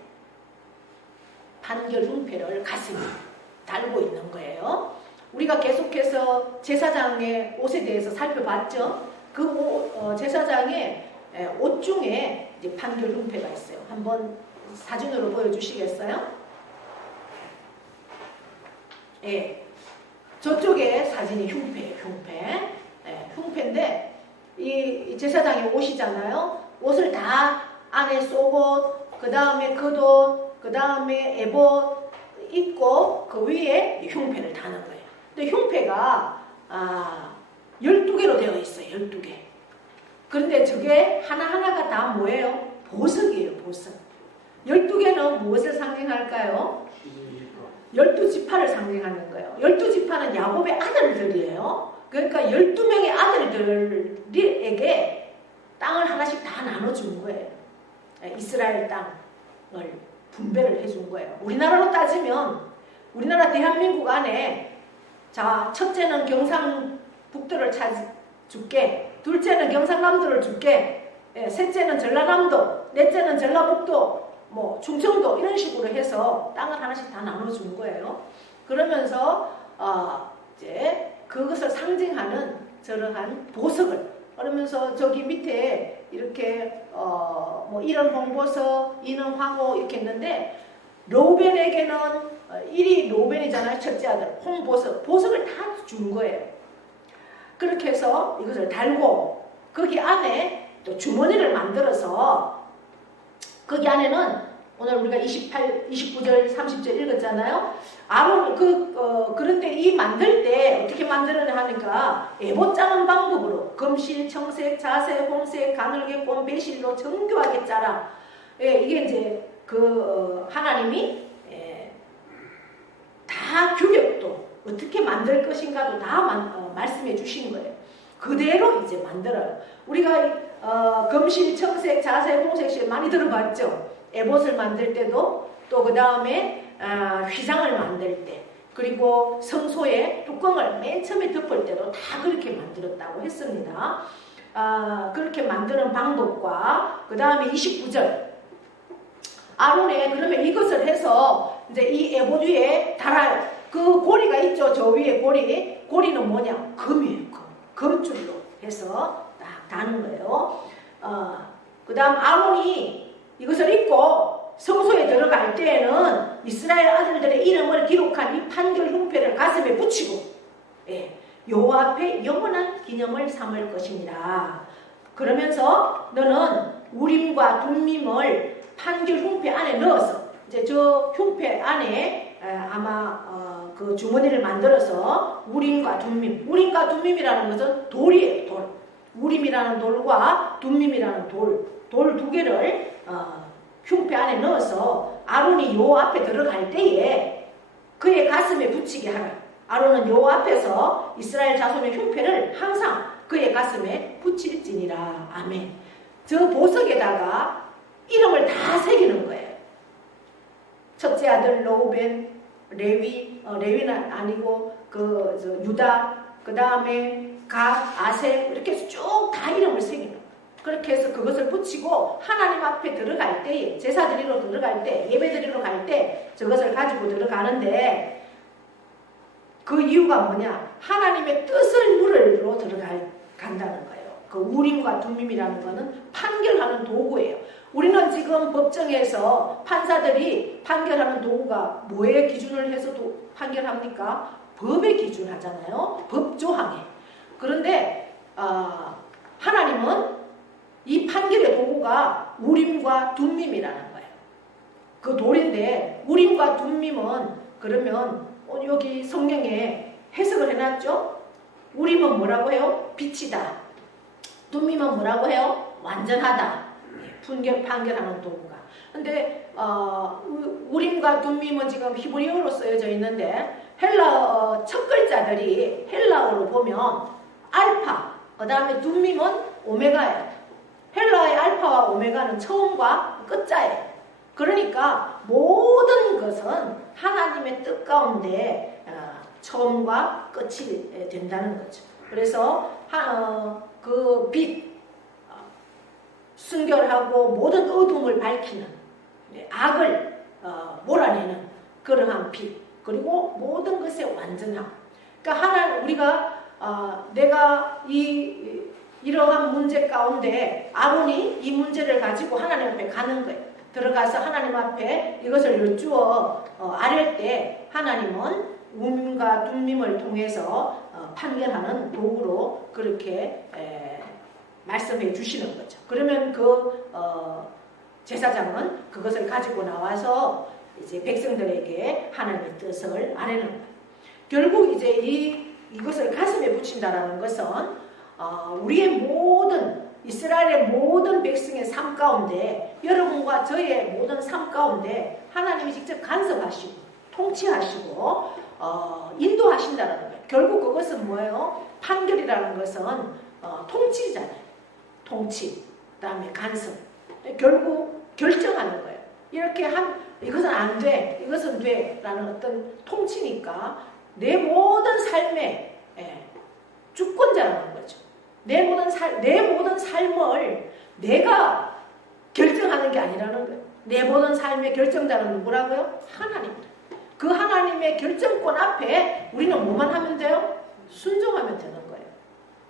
판결 흉패를 가슴에 달고 있는 거예요. 우리가 계속해서 제사장의 옷에 대해서 살펴봤죠. 그 제사장의 옷 중에 이제 판결 흉패가 있어요. 한번 사진으로 보여주시겠어요? 예. 저쪽에 사진이 흉패예요. 흉패. 예, 흉패인데 이 제사장의 옷이잖아요. 옷을 다 안에 속옷, 그 다음에 겉옷, 그 다음에 에봇 입고 그 위에 흉패를 다는 거예요. 근데 흉패가 12개로 되어 있어요. 12개. 그런데 저게 하나하나가 다 뭐예요? 보석이에요. 보석. 12개는 무엇을 상징할까요? 12지파를 상징하는 거예요. 12지파는 야곱의 아들들이에요. 그러니까 12명의 아들들에게 땅을 하나씩 다 나눠준 거예요. 이스라엘 땅을 분배를 해준 거예요. 우리나라로 따지면 우리나라 대한민국 안에 자 첫째는 경상북도를 줄게, 둘째는 경상남도를 줄게, 셋째는 전라남도, 넷째는 전라북도, 뭐 충청도 이런 식으로 해서 땅을 하나씩 다 나눠준 거예요. 그러면서 이제 그것을 상징하는 저러한 보석을 그러면서 저기 밑에 이렇게 뭐 이런 홍보석, 이는 황호 이렇게 했는데 로벤에게는 1위 로벤이잖아요. 첫째 아들 홍보석, 보석을 다 준 거예요. 그렇게 해서 이것을 달고 거기 안에 또 주머니를 만들어서 거기 안에는 오늘 우리가 29절, 30절 읽었잖아요. 아론 그런데 이 만들 때 어떻게 만들어야 하니까 에봇 짜는 방법으로 금실, 청색, 자색, 홍색, 가늘게 꼰 배실로 정교하게 짜라. 예, 이게 이제 하나님이 다 규격도 어떻게 만들 것인가도 다 말씀해 주신 거예요. 그대로 이제 만들어요. 우리가 금실, 청색, 자색, 홍색 많이 들어봤죠. 에봇을 만들 때도 또 그 다음에 휘장을 만들 때 그리고 성소의 뚜껑을 맨 처음에 덮을 때도 다 그렇게 만들었다고 했습니다. 그렇게 만드는 방법과 그 다음에 29절 아론에 그러면 이것을 해서 이제 이 에봇 위에 달아요. 그 고리가 있죠. 저 위에 고리는 뭐냐? 금이에요. 금줄로 해서 딱 다는 거예요. 그 다음 아론이 이것을 입고 성소에 들어갈 때에는 이스라엘 아들들의 이름을 기록한 이 판결 흉패를 가슴에 붙이고 여호와 앞에 영원한 기념을 삼을 것이니라. 그러면서 너는 우림과 둠밈을 판결 흉패 안에 넣어서 이제 저 흉패 안에 아마 그 주머니를 만들어서 우림과 둠밈이라는 것은 돌이에요. 우림이라는 돌과 둠밈이라는 돌 두 개를 흉패 안에 넣어서 아론이 요 앞에 들어갈 때에 그의 가슴에 붙이게 하라. 아론은 요 앞에서 이스라엘 자손의 흉패를 항상 그의 가슴에 붙일지니라. 아멘. 저 보석에다가 이름을 다 새기는 거예요. 첫째 아들 로우벤, 레위는 아니고 유다, 그 다음에 갓, 아셈 이렇게 쭉 다 이름을 새기는 거예요. 그렇게 해서 그것을 붙이고 하나님 앞에 들어갈 때, 제사 드리러 들어갈 때, 예배 드리러 갈 때 저것을 가지고 들어가는데 그 이유가 뭐냐? 하나님의 뜻을 물으러 간다는 거예요. 그 우림과 둠밈이라는 거는 판결하는 도구예요. 우리는 지금 법정에서 판사들이 판결하는 도구가 뭐에 기준을 해서 판결합니까? 법에 기준하잖아요. 법조항에. 그런데 하나님은 이 판결의 도구가 우림과 둠밈이라는 거예요. 그 돌인데 우림과 둠밈은 그러면 여기 성경에 해석을 해놨죠? 우림은 뭐라고 해요? 빛이다. 둠밈은 뭐라고 해요? 완전하다. 판결하는 도구가. 근데 우림과 둠밈은 지금 히브리어로 쓰여져 있는데 헬라어 첫 글자들이 헬라어로 보면 알파, 그 다음에 둠밈은 오메가예요. 헬라어의 알파와 오메가는 처음과 끝자예요. 그러니까 모든 것은 하나님의 뜻 가운데 처음과 끝이 된다는 거죠. 그래서 그 빛, 순결하고 모든 어둠을 밝히는, 악을 몰아내는 그러한 빛, 그리고 모든 것의 완전함. 그러니까 우리가 내가 이러한 문제 가운데 아론이 이 문제를 가지고 하나님 앞에 가는 거예요. 들어가서 하나님 앞에 이것을 여쭈어 아랠 때 하나님은 우밈과 둠밈을 통해서 판결하는 도구로 그렇게 말씀해 주시는 거죠. 그러면 제사장은 그것을 가지고 나와서 이제 백성들에게 하나님의 뜻을 아뢰는 거예요. 결국 이제 이것을 가슴에 붙인다라는 것은 우리의 모든 이스라엘의 모든 백성의 삶 가운데 여러분과 저의 모든 삶 가운데 하나님이 직접 간섭하시고 통치하시고 인도하신다는 거예요. 결국 그것은 뭐예요? 판결이라는 것은 통치잖아요. 통치, 그 다음에 간섭. 결국 결정하는 거예요. 이렇게 이것은 안 돼, 이것은 돼 라는 어떤 통치니까 내 모든 삶의 주권자라는 거죠. 내 모든 삶을 내가 결정하는 게 아니라는 거예요. 내 모든 삶의 결정자는 누구라고요? 하나님입니다. 그 하나님의 결정권 앞에 우리는 뭐만 하면 돼요? 순종하면 되는 거예요.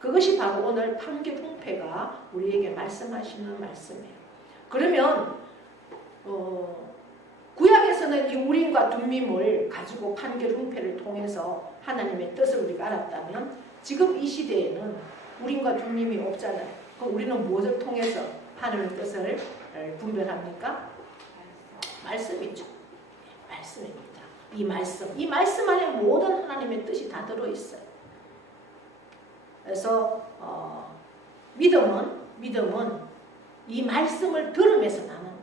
그것이 바로 오늘 판결 흉패가 우리에게 말씀하시는 말씀이에요. 그러면 구약에서는 이 우림과 둠밈을 가지고 판결 흉패를 통해서 하나님의 뜻을 우리가 알았다면 지금 이 시대에는 우림과 둠밈이 없잖아요. 그럼 우리는 무엇을 통해서 하나님의 뜻을 분별합니까? 말씀이죠. 말씀입니다. 이 말씀 안에 모든 하나님의 뜻이 다 들어있어요. 그래서 믿음은 이 말씀을 들으면서 나는 거예요.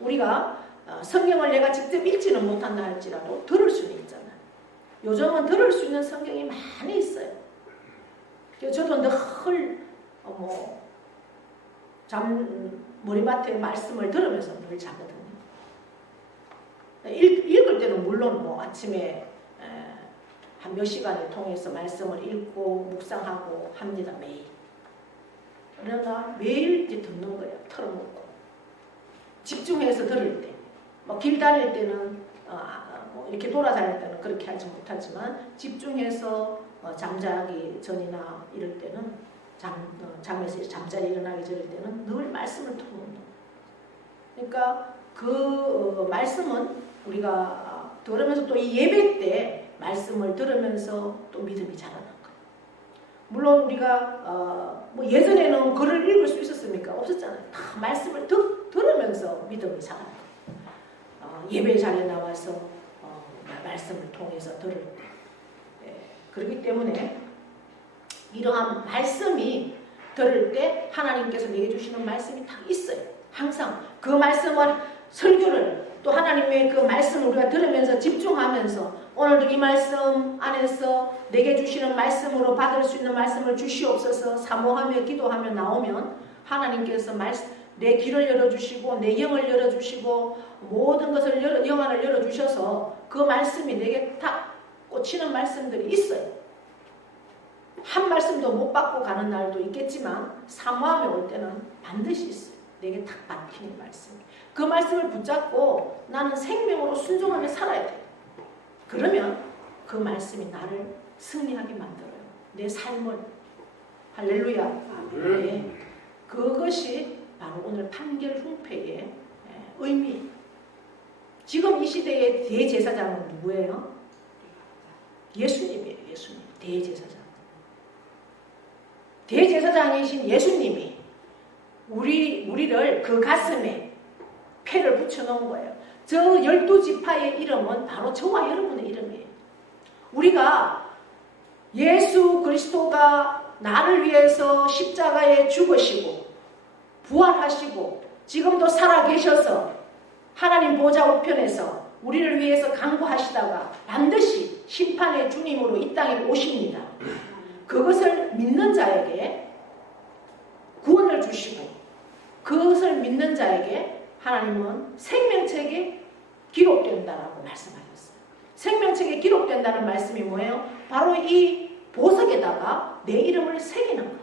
우리가 성경을 내가 직접 읽지는 못한다 할지라도 들을 수는 있잖아요. 요즘은 들을 수 있는 성경이 많이 있어요. 저도 늘 머리맡에 말씀을 들으면서 늘 자거든요. 읽을 때는 물론 아침에 한 몇 시간을 통해서 말씀을 읽고 묵상하고 합니다. 매일. 그러나 매일 이제 듣는 거예요. 털어놓고. 집중해서 들을 때. 길 다닐 때는 이렇게 돌아다닐 때는 그렇게 하지 못하지만 집중해서 잠자기 전이나 이럴 때는 잠에서 잠자리 일어나기 전일 때는 늘 말씀을 털어놓는 거예요. 그러니까 그 말씀은 우리가 들으면서 또 이 예배 때 말씀을 들으면서 또 믿음이 자라는 거예요. 물론 우리가 예전에는 글을 읽을 수 있었습니까? 없었잖아요. 다 말씀을 들으면서 믿음이 자라는 거예요. 예배 자리에 나와서 말씀을 통해서 들을 때. 그렇기 때문에 이러한 말씀이 들을 때 하나님께서 내게 주시는 말씀이 딱 있어요. 항상 그 말씀을 설교를 또 하나님의 그 말씀을 우리가 들으면서 집중하면서 오늘도 이 말씀 안에서 내게 주시는 말씀으로 받을 수 있는 말씀을 주시옵소서 사모하며 기도하며 나오면 하나님께서 내 귀를 열어주시고 내 영을 열어주시고 모든 것을 영안을 열어주셔서 그 말씀이 내게 딱 꽂히는 말씀들이 있어요. 한 말씀도 못 받고 가는 날도 있겠지만 사모하며 올 때는 반드시 있어요. 내게 딱 박히는 말씀. 그 말씀을 붙잡고 나는 생명으로 순종하며 살아야 돼요. 그러면 그 말씀이 나를 승리하게 만들어요. 내 삶을. 할렐루야. 네. 그것이 바로 오늘 판결 흉패의 의미. 지금 이 시대의 대제사장은 누구예요? 예수님이에요. 예수님. 대제사장. 대제사장이신 예수님이 우리를 그 가슴에 패를 붙여놓은 거예요. 저 12지파의 이름은 바로 저와 여러분의 이름이에요. 우리가 예수 그리스도가 나를 위해서 십자가에 죽으시고 부활하시고 지금도 살아계셔서 하나님 보좌 우편에서 우리를 위해서 강구하시다가 반드시 심판의 주님으로 이 땅에 오십니다. 그것을 믿는 자에게 구원을 주시고 그것을 믿는 자에게 하나님은 생명책에 기록된다라고 말씀하셨어요. 생명책에 기록된다는 말씀이 뭐예요? 바로 이 보석에다가 내 이름을 새기는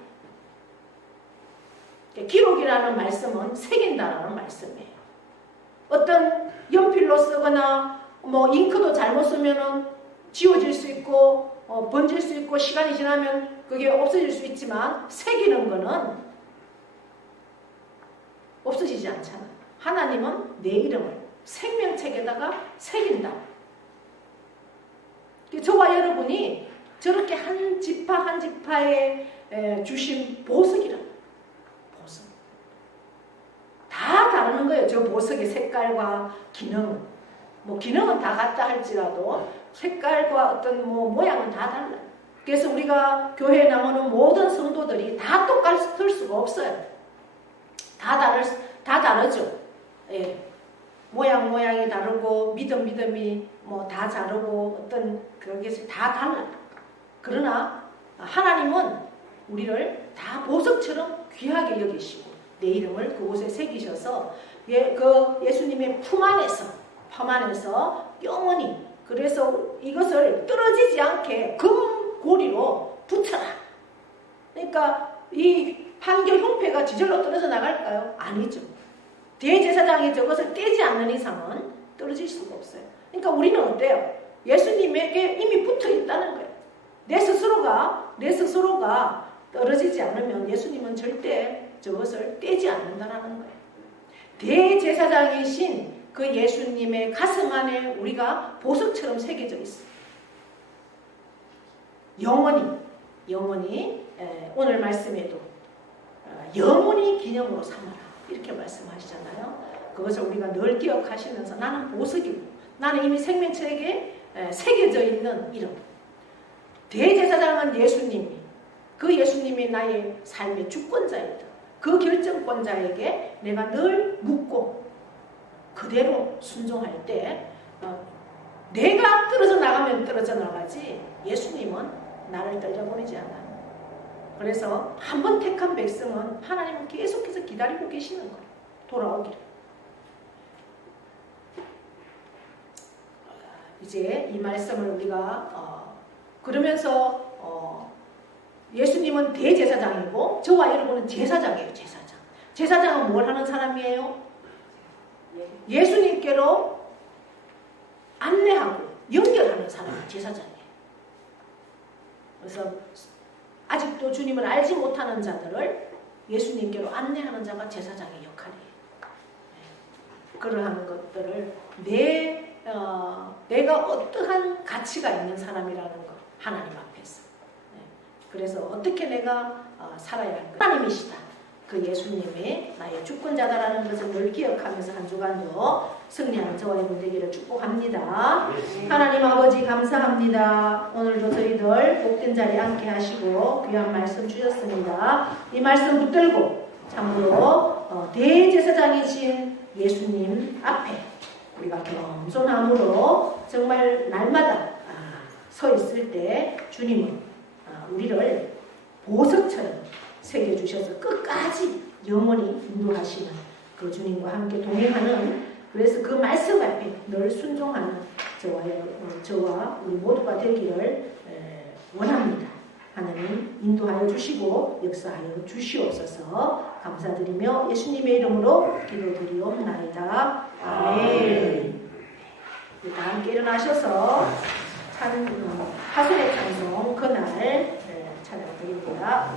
거예요. 기록이라는 말씀은 새긴다라는 말씀이에요. 어떤 연필로 쓰거나 잉크도 잘못 쓰면은 지워질 수 있고 번질 수 있고 시간이 지나면 그게 없어질 수 있지만 새기는 거는 없어지지 않잖아요. 하나님은 내 이름을 생명책에다가 새긴다. 저와 여러분이 저렇게 한 지파 한 지파에 주신 보석이라. 보석. 다 다르는 거예요. 저 보석의 색깔과 기능은. 기능은 다 같다 할지라도 색깔과 어떤 모양은 다 달라요. 그래서 우리가 교회에 나오는 모든 성도들이 다 똑같을 수가 없어요. 다 다르죠. 예. 모양이 다르고 믿음이 다 다르고 어떤 그런 게 다 달라요. 그러나 하나님은 우리를 다 보석처럼 귀하게 여기시고 내 이름을 그곳에 새기셔서 그 예수님의 품 안에서 영원히 그래서 이것을 떨어지지 않게 금고리로 붙여라. 그러니까 이 판결 흉패가 지절로 떨어져 나갈까요? 아니죠. 대제사장이 저것을 떼지 않는 이상은 떨어질 수가 없어요. 그러니까 우리는 어때요? 예수님에게 이미 붙어 있다는 거예요. 내 스스로가 떨어지지 않으면 예수님은 절대 저것을 떼지 않는다는 거예요. 대제사장이신 그 예수님의 가슴 안에 우리가 보석처럼 새겨져 있어요. 영원히 오늘 말씀에도 영원히 기념으로 삼아라 이렇게 말씀하시잖아요. 그것을 우리가 늘 기억하시면서 나는 보석이고 나는 이미 생명책에 새겨져 있는 이름. 대제사장은 예수님이 그 예수님이 나의 삶의 주권자이다. 그 결정권자에게 내가 늘 묻고 그대로 순종할 때 내가 떨어져 나가면 떨어져 나가지 예수님은 나를 떨려보내지 않아요. 그래서 한번 택한 백성은 하나님은 계속해서 기다리고 계시는 거예요. 돌아오기를. 이제 이 말씀을 우리가 그러면서 예수님은 대제사장이고 저와 여러분은 제사장이에요. 제사장은 뭘 하는 사람이에요? 예수님께로 안내하고 연결하는 사람이 제사장이에요. 그래서 아직도 주님을 알지 못하는 자들을 예수님께로 안내하는 자가 제사장의 역할이에요. 그러한 것들을 내가 어떠한 가치가 있는 사람이라는 것 하나님 앞에서. 그래서 어떻게 내가 살아야 할까? 하나님이시다. 그 예수님이 나의 주권자다라는 것을 늘 기억하면서 한 주간도 승리하는 저와 여러분 되기를 축복합니다. 하나님 아버지 감사합니다. 오늘도 저희들 복된 자리에 앉게 하시고 귀한 말씀 주셨습니다. 이 말씀 붙들고 참으로 대제사장이신 예수님 앞에 우리가 겸손함으로 정말 날마다 서 있을 때 주님은 우리를 보석처럼 새겨주셔서 끝까지 영원히 인도하시는 그 주님과 함께 동행하는, 그래서 그 말씀 앞에 늘 순종하는 저와 우리 모두가 되기를 원합니다. 하나님 인도하여 주시고 역사하여 주시옵소서. 감사드리며 예수님의 이름으로 기도드리옵나이다. 아멘. 다 함께 일어나셔서 하순의 찬송 그날 찬양드립니다.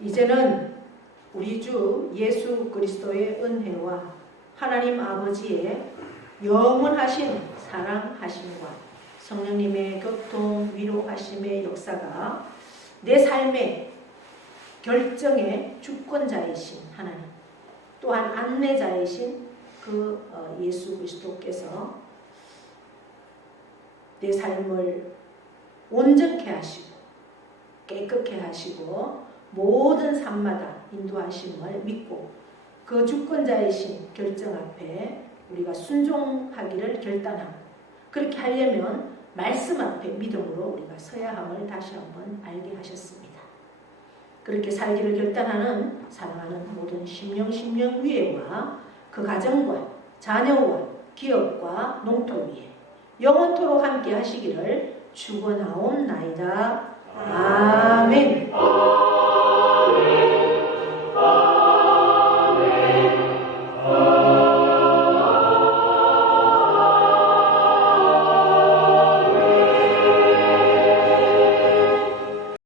이제는 우리 주 예수 그리스도의 은혜와 하나님 아버지의 영원하신 사랑하심과 성령님의 교통 위로하심의 역사가 내 삶의 결정의 주권자이신 하나님, 또한 안내자이신 그 예수 그리스도께서 내 삶을 온전케 하시고 깨끗게 하시고 모든 삶마다 인도하심을 믿고 그 주권자이신 결정 앞에 우리가 순종하기를 결단하고, 그렇게 하려면 말씀 앞에 믿음으로 우리가 서야 함을 다시 한번 알게 하셨습니다. 그렇게 살기를 결단하는 사랑하는 모든 심령 위에와 그 가정과 자녀와 기업과 농토 위에 영원토록 함께 하시기를 축원하옵나이다. 아멘.